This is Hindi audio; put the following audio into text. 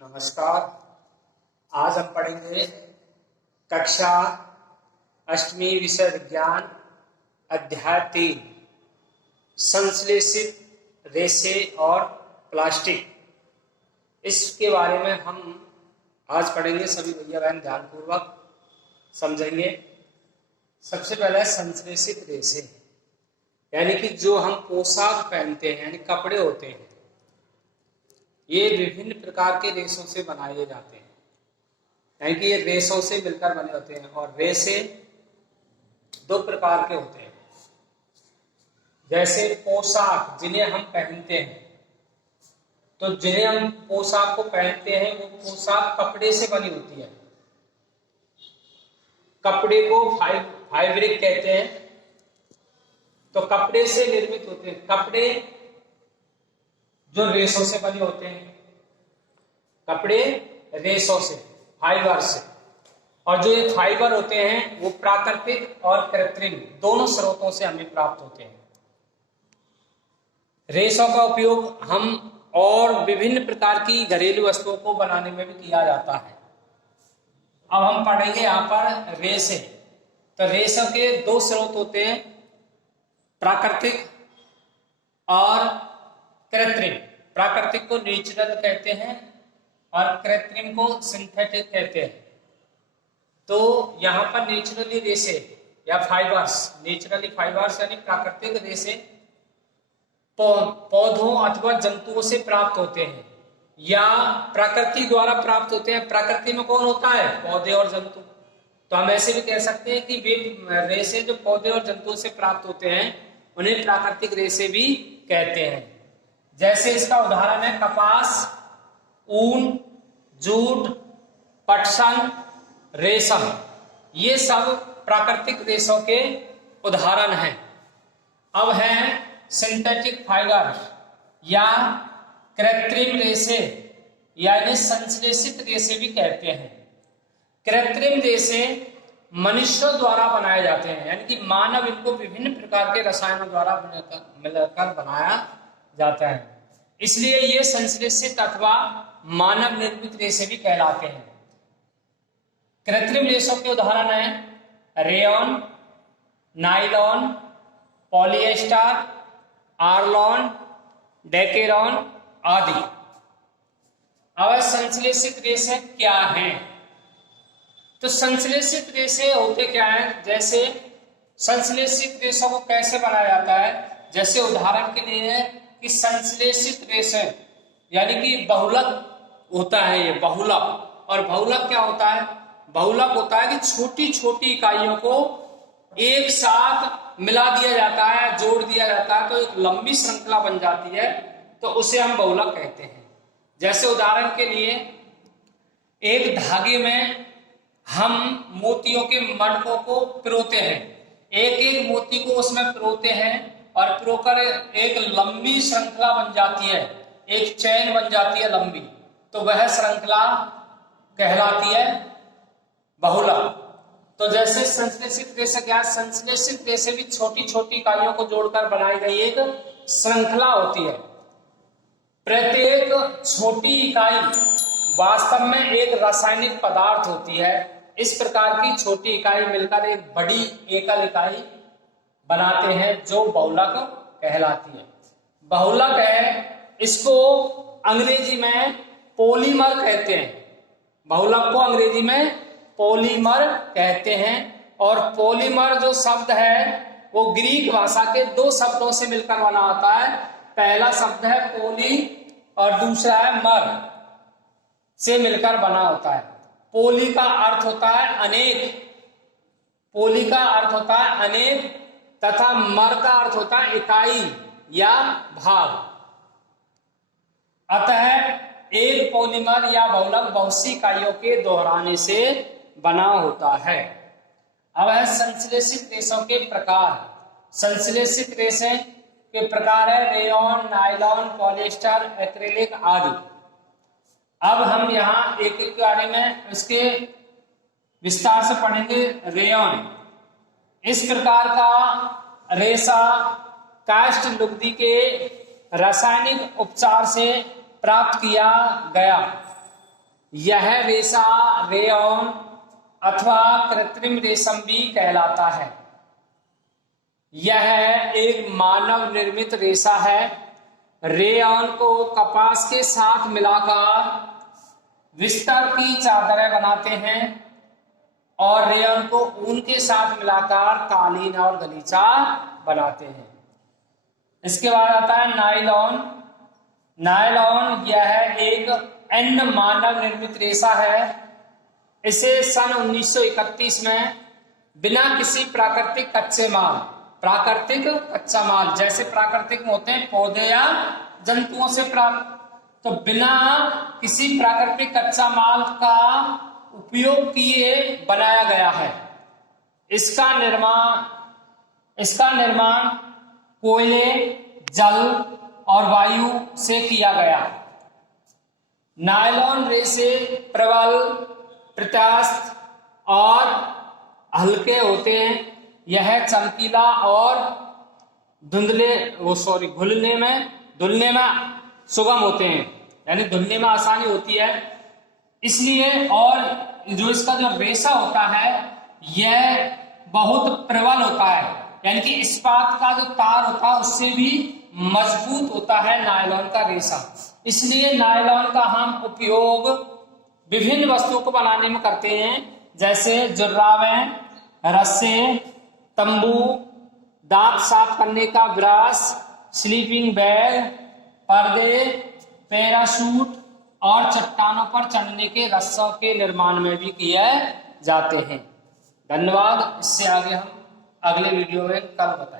नमस्कार। आज हम पढ़ेंगे कक्षा अष्टमी विषय विज्ञान अध्याय 3 संश्लेषित रेशे और प्लास्टिक। इसके बारे में हम आज पढ़ेंगे। सभी भैया बहन ध्यानपूर्वक समझेंगे। सबसे पहले संश्लेषित रेशे यानी कि जो हम पोशाक पहनते हैं यानी कपड़े होते हैं, ये विभिन्न प्रकार के रेशों से बनाए जाते हैं, यानी कि ये रेशों से मिलकर बने होते हैं। और रेशे दो प्रकार के होते हैं। जैसे पोशाक जिन्हें हम पहनते हैं, तो जिन्हें हम पोशाक को पहनते हैं वो पोशाक कपड़े से बनी होती है। कपड़े को फैब्रिक कहते हैं, तो कपड़े से निर्मित होते हैं। कपड़े जो रेशों से बने होते हैं, कपड़े रेशों से, फाइबर से। और जो ये फाइबर होते हैं वो प्राकृतिक और कृत्रिम दोनों स्रोतों से हमें प्राप्त होते हैं। रेशों का उपयोग हम और विभिन्न प्रकार की घरेलू वस्तुओं को बनाने में भी किया जाता है। अब हम पढ़ेंगे यहाँ पर रेशे। तो रेशों के दो स्रोत होते हैं, प्राकृतिक और कृत्रिम। प्राकृतिक को नेचुरल कहते हैं और कृत्रिम को सिंथेटिक कहते हैं। तो यहाँ पर नेचुरली रेशे या फाइबर्स, नेचुरली फाइबर्स यानी प्राकृतिक रेशे पौधों अथवा जंतुओं से प्राप्त होते हैं या प्रकृति द्वारा प्राप्त होते हैं। प्रकृति में कौन होता है? पौधे और जंतु। तो हम ऐसे भी कह सकते हैं कि वे रेशे जो पौधे और जंतुओं से प्राप्त होते हैं उन्हें प्राकृतिक रेशे भी कहते हैं। जैसे इसका उदाहरण है कपास, ऊन, जूट, पटसन, रेशम। ये सब प्राकृतिक रेशों के उदाहरण हैं। अब हैं सिंथेटिक फाइबर या कृत्रिम रेशे यानी संश्लेषित रेशे भी कहते हैं। कृत्रिम रेशे मनुष्यों द्वारा बनाए जाते हैं, यानी कि मानव इनको विभिन्न प्रकार के रसायनों द्वारा मिलकर बनाया जाता है, इसलिए ये संश्लेषित अथवा मानव निर्मित रेशे भी कहलाते हैं। कृत्रिम रेशों के उदाहरण हैं रेयॉन, नायलॉन, पॉलिएस्टर, आर्लॉन, डेकेरॉन आदि। अब संश्लेषित रेशे क्या हैं? तो संश्लेषित रेशे होते क्या हैं? जैसे संश्लेषित रेशों को कैसे बनाया जाता है, जैसे उदाहरण के लिए है कि संश्लेषित रेशे यानी कि बहुलक होता है। ये बहुलक, और बहुलक क्या होता है? बहुलक होता है कि छोटी छोटी इकाइयों को एक साथ मिला दिया जाता है, जोड़ दिया जाता है, तो एक लंबी श्रृंखला बन जाती है, तो उसे हम बहुलक कहते हैं। जैसे उदाहरण के लिए एक धागे में हम मोतियों के मणकों को पिरोते हैं, एक एक मोती को उसमें पिरोते हैं और पिरोकर एक लंबी श्रृंखला बन जाती है, एक चैन बन जाती है लंबी, तो वह श्रृंखला कहलाती है बहुलक। तो जैसे संश्लेषित रेशे क्या? संश्लेषित रेशे भी छोटी छोटी इकाइयों को जोड़कर बनाई गई एक श्रृंखला होती है। प्रत्येक छोटी इकाई वास्तव में एक रासायनिक पदार्थ होती है। इस प्रकार की छोटी इकाई मिलकर एक बड़ी एकल इकाई बनाते हैं जो बहुलक कहलाती है। बहुलक है, इसको अंग्रेजी में पॉलीमर कहते हैं। बहुलक को अंग्रेजी में पॉलीमर कहते हैं। और पॉलीमर जो शब्द है वो ग्रीक भाषा के दो शब्दों से मिलकर बना होता है। पहला शब्द है पोली और दूसरा है मर से मिलकर बना होता है। पोली का अर्थ होता है अनेक, पोली का अर्थ होता है अनेक, तथा मर का अर्थ होता है इकाई या भाग। अतः एक पॉलीमर या बहुलक बहुत सी इकाइयों के दोहराने से बना होता है। अब है संश्लेषित रेशों के प्रकार। संश्लेषित रेशे के प्रकार है रेयॉन, नायलॉन, पॉलिएस्टर, एक्रिलिक आदि। अब हम यहाँ एक एक के बारे में इसके विस्तार से पढ़ेंगे। रेयॉन इस प्रकार का रेशा काष्ठ लुगदी के रासायनिक उपचार से प्राप्त किया गया यह रेशा रेयॉन अथवा कृत्रिम रेशम भी कहलाता है। यह एक मानव निर्मित रेशा है। रेयॉन को कपास के साथ मिलाकर बिस्तर की चादरें बनाते हैं और रेयॉन को ऊन के साथ मिलाकर कालीन और गलीचा बनाते हैं। इसके बाद आता है नायलॉन। नायलॉन यह एक अन्य मानव निर्मित रेशा है। इसे सन 1931 में बिना किसी प्राकृतिक कच्चा माल जैसे प्राकृतिक में होते हैं पौधे या जंतुओं से प्राप्त, तो बिना किसी प्राकृतिक कच्चा माल का उपयोग किए बनाया गया है। इसका निर्माण कोयले, जल और वायु से किया गया। नायलॉन रेशे प्रबल, प्रत्यास्थ और हल्के होते हैं। यह चमकीला और धुलने में सुगम होते हैं, यानी धुलने में आसानी होती है इसलिए। और जो इसका जो रेशा होता है यह बहुत प्रबल होता है, यानी कि इस्पात का जो तार होता है उससे भी मजबूत होता है नायलॉन का रेशा। इसलिए नायलॉन का हम उपयोग विभिन्न वस्तुओं को बनाने में करते हैं, जैसे जुर्रावें, रस्से, तंबू, दांत साफ करने का ब्रश, स्लीपिंग बैग, पर्दे, पैराशूट और चट्टानों पर चढ़ने के रस्सों के निर्माण में भी किए जाते हैं। धन्यवाद। इससे आगे हम अगले वीडियो में कल बताएंगे।